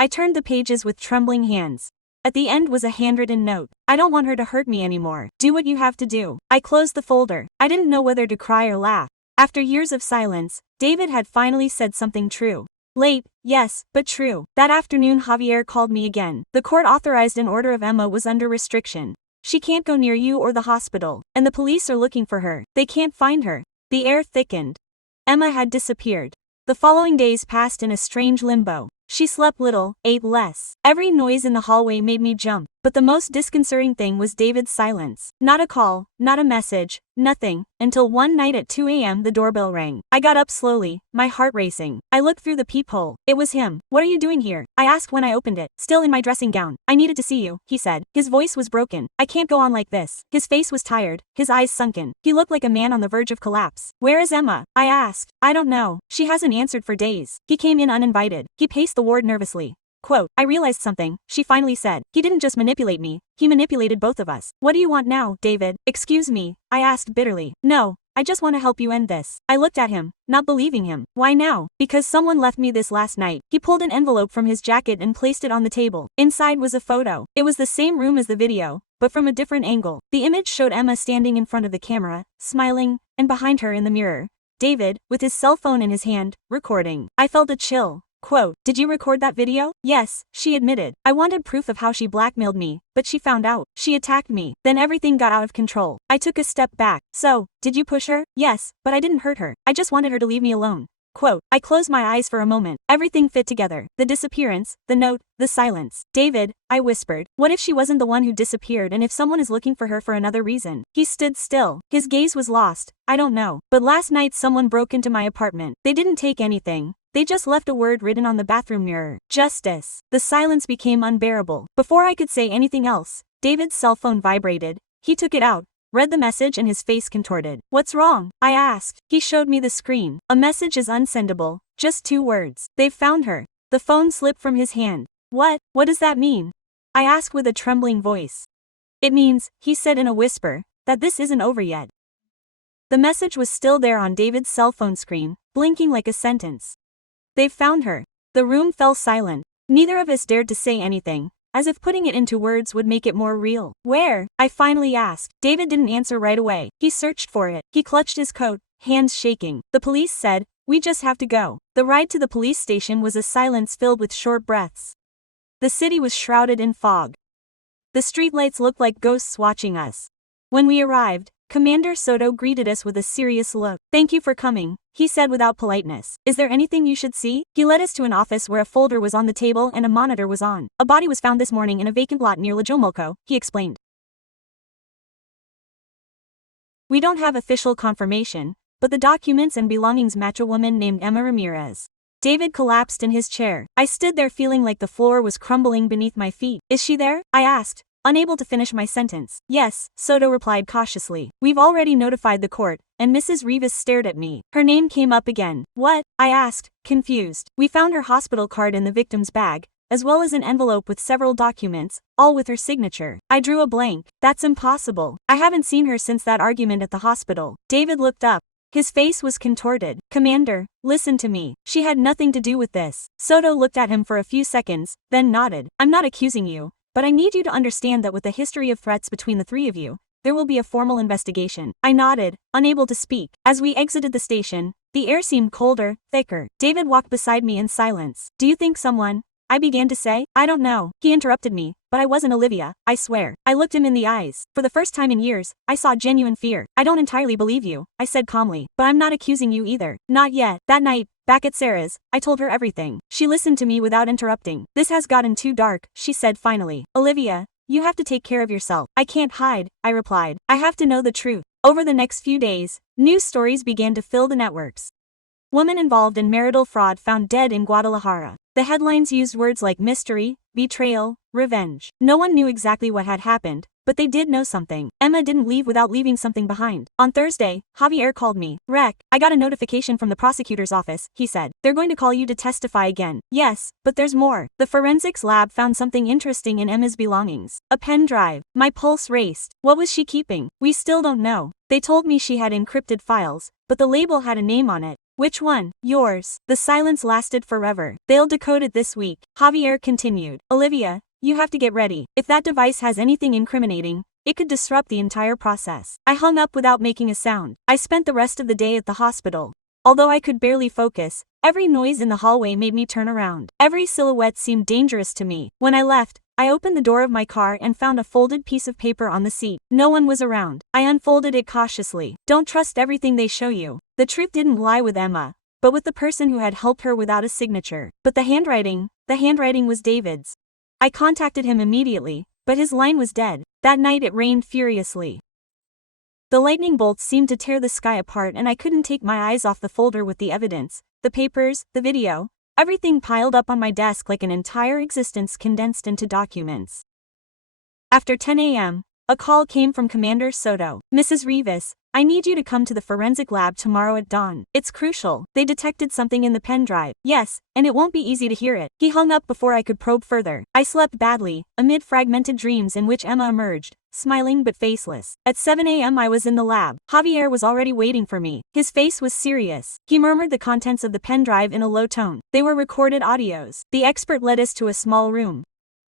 I turned the pages with trembling hands. At the end was a handwritten note. I don't want her to hurt me anymore. Do what you have to do. I closed the folder. I didn't know whether to cry or laugh. After years of silence, David had finally said something true. Late, yes, but true. That afternoon Javier called me again. The court authorized an order of Emma was under restriction. She can't go near you or the hospital, and the police are looking for her. They can't find her. The air thickened. Emma had disappeared. The following days passed in a strange limbo. She slept little, ate less. Every noise in the hallway made me jump, but the most disconcerting thing was David's silence. Not a call, not a message, nothing, until one night at 2 a.m. the doorbell rang. I got up slowly, my heart racing. I looked through the peephole. It was him. What are you doing here? I asked when I opened it. Still in my dressing gown. I needed to see you, he said. His voice was broken. I can't go on like this. His face was tired, his eyes sunken. He looked like a man on the verge of collapse. Where is Emma? I asked. I don't know. She hasn't answered for days. He came in uninvited. He paced the ward nervously. Quote, I realized something, she finally said. He didn't just manipulate me, he manipulated both of us. What do you want now, David? Excuse me, I asked bitterly. No, I just want to help you end this. I looked at him, not believing him. Why now? Because someone left me this last night. He pulled an envelope from his jacket and placed it on the table. Inside was a photo. It was the same room as the video, but from a different angle. The image showed Emma standing in front of the camera, smiling, and behind her in the mirror, David, with his cell phone in his hand, recording. I felt a chill. Quote, did you record that video? Yes, she admitted. I wanted proof of how she blackmailed me, but she found out. She attacked me. Then everything got out of control. I took a step back. So, did you push her? Yes, but I didn't hurt her. I just wanted her to leave me alone. Quote, I closed my eyes for a moment. Everything fit together. The disappearance, the note, the silence. David, I whispered. What if she wasn't the one who disappeared and if someone is looking for her for another reason? He stood still. His gaze was lost. I don't know. But last night someone broke into my apartment. They didn't take anything. They just left a word written on the bathroom mirror. Justice. The silence became unbearable. Before I could say anything else, David's cell phone vibrated. He took it out, read the message and his face contorted. What's wrong? I asked. He showed me the screen. A message is unsendable. Just 2 words. They've found her. The phone slipped from his hand. What? What does that mean? I asked with a trembling voice. It means, he said in a whisper, that this isn't over yet. The message was still there on David's cell phone screen, blinking like a sentence. They've found her. The room fell silent. Neither of us dared to say anything, as if putting it into words would make it more real. Where? I finally asked. David didn't answer right away. He searched for it. He clutched his coat, hands shaking. The police said, we just have to go. The ride to the police station was a silence filled with short breaths. The city was shrouded in fog. The streetlights looked like ghosts watching us. When we arrived, Commander Soto greeted us with a serious look. Thank you for coming, he said without politeness. Is there anything you should see? He led us to an office where a folder was on the table and a monitor was on. A body was found this morning in a vacant lot near Lajomulco, he explained. We don't have official confirmation, but the documents and belongings match a woman named Emma Ramirez. David collapsed in his chair. I stood there feeling like the floor was crumbling beneath my feet. Is she there? I asked, unable to finish my sentence. Yes, Soto replied cautiously. We've already notified the court, and Mrs. Rivas stared at me. Her name came up again. What? I asked, confused. We found her hospital card in the victim's bag, as well as an envelope with several documents, all with her signature. I drew a blank. That's impossible. I haven't seen her since that argument at the hospital. David looked up. His face was contorted. Commander, listen to me. She had nothing to do with this. Soto looked at him for a few seconds, then nodded. I'm not accusing you, but I need you to understand that with the history of threats between the three of you, there will be a formal investigation. I nodded, unable to speak. As we exited the station, the air seemed colder, thicker. David walked beside me in silence. Do you think someone? I began to say. I don't know. He interrupted me, but I wasn't Olivia, I swear. I looked him in the eyes. For the first time in years, I saw genuine fear. I don't entirely believe you, I said calmly, but I'm not accusing you either. Not yet. That night, back at Sarah's, I told her everything. She listened to me without interrupting. This has gotten too dark, she said finally. Olivia, you have to take care of yourself. I can't hide, I replied. I have to know the truth. Over the next few days, news stories began to fill the networks. Woman involved in marital fraud found dead in Guadalajara. The headlines used words like mystery, betrayal, revenge. No one knew exactly what had happened, but they did know something. Emma didn't leave without leaving something behind. On Thursday, Javier called me. Rec, I got a notification from the prosecutor's office, he said. They're going to call you to testify again. Yes, but there's more. The forensics lab found something interesting in Emma's belongings. A pen drive. My pulse raced. What was she keeping? We still don't know. They told me she had encrypted files, but the label had a name on it. Which one? Yours. The silence lasted forever. They'll decode it this week. Javier continued. Olivia, you have to get ready. If that device has anything incriminating, it could disrupt the entire process. I hung up without making a sound. I spent the rest of the day at the hospital. Although I could barely focus, every noise in the hallway made me turn around. Every silhouette seemed dangerous to me. When I left, I opened the door of my car and found a folded piece of paper on the seat. No one was around. I unfolded it cautiously. Don't trust everything they show you. The truth didn't lie with Emma, but with the person who had helped her without a signature. But the handwriting was David's. I contacted him immediately, but his line was dead. That night it rained furiously. The lightning bolts seemed to tear the sky apart and I couldn't take my eyes off the folder with the evidence, the papers, the video. Everything piled up on my desk like an entire existence condensed into documents. After 10 a.m., a call came from Commander Soto. Mrs. Rivas, I need you to come to the forensic lab tomorrow at dawn. It's crucial. They detected something in the pen drive. Yes, and it won't be easy to hear it. He hung up before I could probe further. I slept badly, amid fragmented dreams in which Emma emerged, smiling but faceless. At 7 a.m. I was in the lab. Javier was already waiting for me. His face was serious. He murmured the contents of the pen drive in a low tone. They were recorded audios. The expert led us to a small room.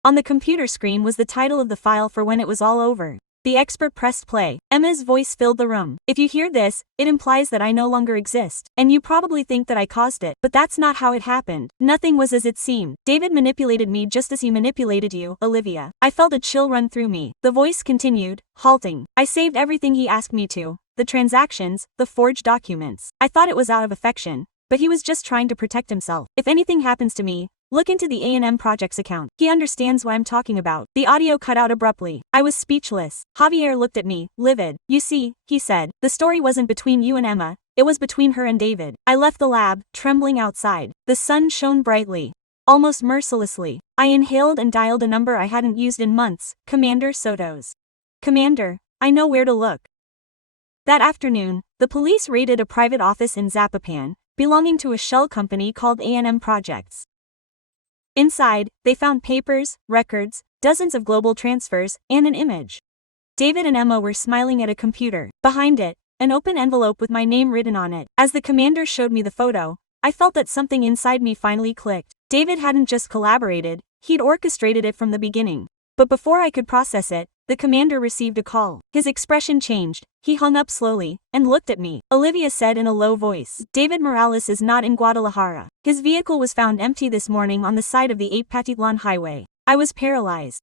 On the computer screen was the title of the file for when it was all over. The expert pressed play. Emma's voice filled the room. If you hear this, it implies that I no longer exist. And you probably think that I caused it. But that's not how it happened. Nothing was as it seemed. David manipulated me just as he manipulated you, Olivia. I felt a chill run through me. The voice continued, halting. I saved everything he asked me to. The transactions, the forged documents. I thought it was out of affection, but he was just trying to protect himself. If anything happens to me, look into the A&M Projects account. He understands what I'm talking about. The audio cut out abruptly. I was speechless. Javier looked at me, livid. You see, he said, the story wasn't between you and Emma, it was between her and David. I left the lab, trembling outside. The sun shone brightly, almost mercilessly. I inhaled and dialed a number I hadn't used in months, Commander Soto's. Commander, I know where to look. That afternoon, the police raided a private office in Zapopan, belonging to a shell company called A&M Projects. Inside, they found papers, records, dozens of global transfers, and an image. David and Emma were smiling at a computer. Behind it, an open envelope with my name written on it. As the commander showed me the photo, I felt that something inside me finally clicked. David hadn't just collaborated, he'd orchestrated it from the beginning. But before I could process it, the commander received a call. His expression changed. He hung up slowly and looked at me. Olivia said in a low voice, David Morales is not in Guadalajara. His vehicle was found empty this morning on the side of the 8 Patitlan highway. I was paralyzed.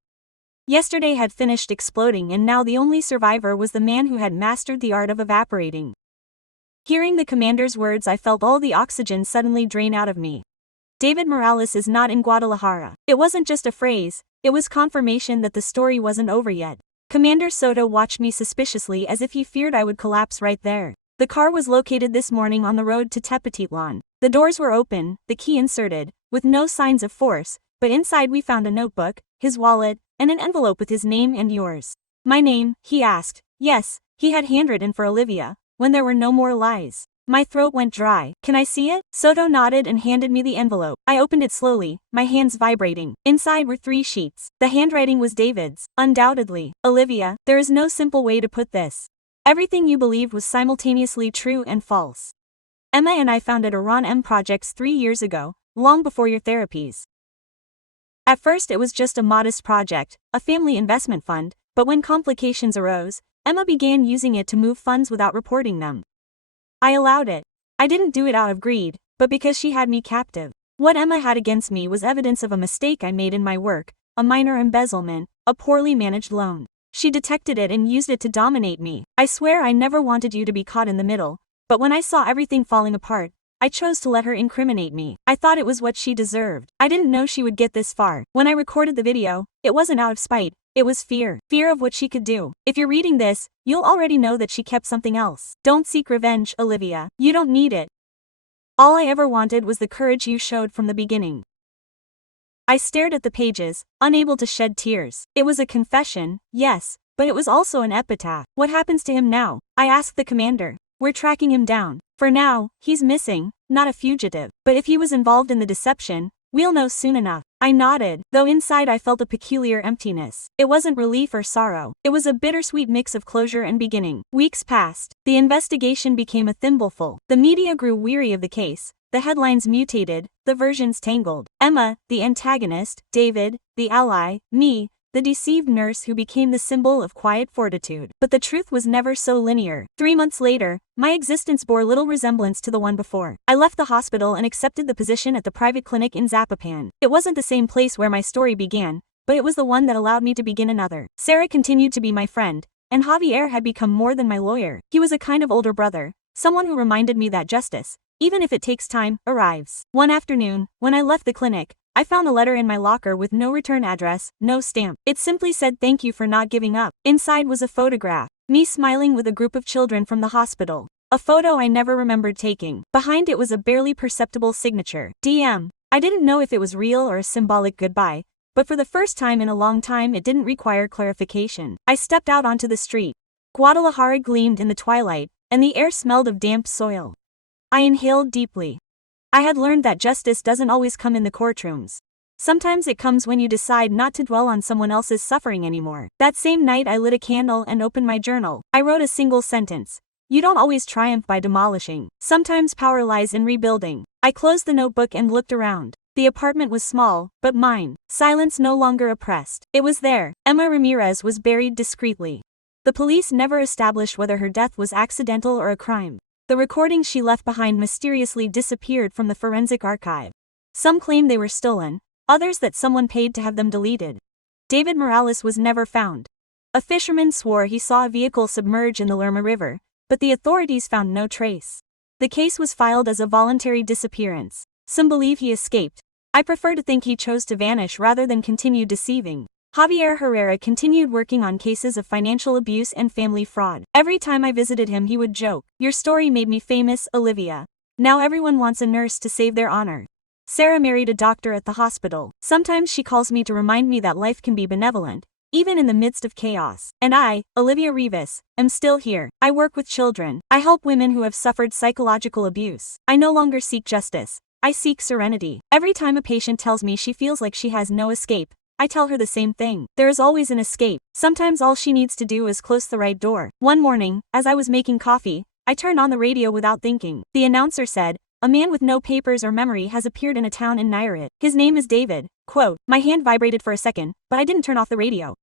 Yesterday had finished exploding and now the only survivor was the man who had mastered the art of evaporating. Hearing the commander's words, I felt all the oxygen suddenly drain out of me. David Morales is not in Guadalajara. It wasn't just a phrase, it was confirmation that the story wasn't over yet. Commander Soto watched me suspiciously as if he feared I would collapse right there. The car was located this morning on the road to Tepetitlan. The doors were open, the key inserted, with no signs of force, but inside we found a notebook, his wallet, and an envelope with his name and yours. My name, he asked. Yes, he had handwritten for Olivia, when there were no more lies. My throat went dry. Can I see it? Soto nodded and handed me the envelope. I opened it slowly, my hands vibrating. Inside were 3 sheets. The handwriting was David's, undoubtedly. Olivia, there is no simple way to put this. Everything you believed was simultaneously true and false. Emma and I founded Iran M Projects 3 years ago, long before your therapies. At first it was just a modest project, a family investment fund, but when complications arose, Emma began using it to move funds without reporting them. I allowed it. I didn't do it out of greed, but because she had me captive. What Emma had against me was evidence of a mistake I made in my work, a minor embezzlement, a poorly managed loan. She detected it and used it to dominate me. I swear I never wanted you to be caught in the middle, but when I saw everything falling apart, I chose to let her incriminate me. I thought it was what she deserved. I didn't know she would get this far. When I recorded the video, it wasn't out of spite, it was fear. Fear of what she could do. If you're reading this, you'll already know that she kept something else. Don't seek revenge, Olivia. You don't need it. All I ever wanted was the courage you showed from the beginning. I stared at the pages, unable to shed tears. It was a confession, yes, but it was also an epitaph. What happens to him now? I asked the commander. We're tracking him down. For now, he's missing, not a fugitive. But if he was involved in the deception, we'll know soon enough. I nodded, though inside I felt a peculiar emptiness. It wasn't relief or sorrow. It was a bittersweet mix of closure and beginning. Weeks passed. The investigation became a thimbleful. The media grew weary of the case. The headlines mutated, the versions tangled. Emma, the antagonist, David, the ally, me, the deceived nurse who became the symbol of quiet fortitude. But the truth was never so linear. 3 months later, my existence bore little resemblance to the one before. I left the hospital and accepted the position at the private clinic in Zapopan. It wasn't the same place where my story began, but it was the one that allowed me to begin another. Sarah continued to be my friend, and Javier had become more than my lawyer. He was a kind of older brother, someone who reminded me that justice, even if it takes time, arrives. One afternoon, when I left the clinic, I found a letter in my locker with no return address, no stamp. It simply said thank you for not giving up. Inside was a photograph, me smiling with a group of children from the hospital. A photo I never remembered taking. Behind it was a barely perceptible signature. DM. I didn't know if it was real or a symbolic goodbye, but for the first time in a long time it didn't require clarification. I stepped out onto the street. Guadalajara gleamed in the twilight, and the air smelled of damp soil. I inhaled deeply. I had learned that justice doesn't always come in the courtrooms. Sometimes it comes when you decide not to dwell on someone else's suffering anymore. That same night I lit a candle and opened my journal. I wrote a single sentence. You don't always triumph by demolishing. Sometimes power lies in rebuilding. I closed the notebook and looked around. The apartment was small, but mine. Silence no longer oppressed. It was there. Emma Ramirez was buried discreetly. The police never established whether her death was accidental or a crime. The recordings she left behind mysteriously disappeared from the forensic archive. Some claim they were stolen, others that someone paid to have them deleted. David Morales was never found. A fisherman swore he saw a vehicle submerge in the Lerma River, but the authorities found no trace. The case was filed as a voluntary disappearance. Some believe he escaped. I prefer to think he chose to vanish rather than continue deceiving. Javier Herrera continued working on cases of financial abuse and family fraud. Every time I visited him he would joke, "Your story made me famous, Olivia. Now everyone wants a nurse to save their honor." Sarah married a doctor at the hospital. Sometimes she calls me to remind me that life can be benevolent, even in the midst of chaos. And I, Olivia Rivas, am still here. I work with children. I help women who have suffered psychological abuse. I no longer seek justice. I seek serenity. Every time a patient tells me she feels like she has no escape, I tell her the same thing. There is always an escape. Sometimes all she needs to do is close the right door. One morning, as I was making coffee, I turned on the radio without thinking. The announcer said, "A man with no papers or memory has appeared in a town in Nayarit. His name is David." Quote, my hand vibrated for a second, but I didn't turn off the radio.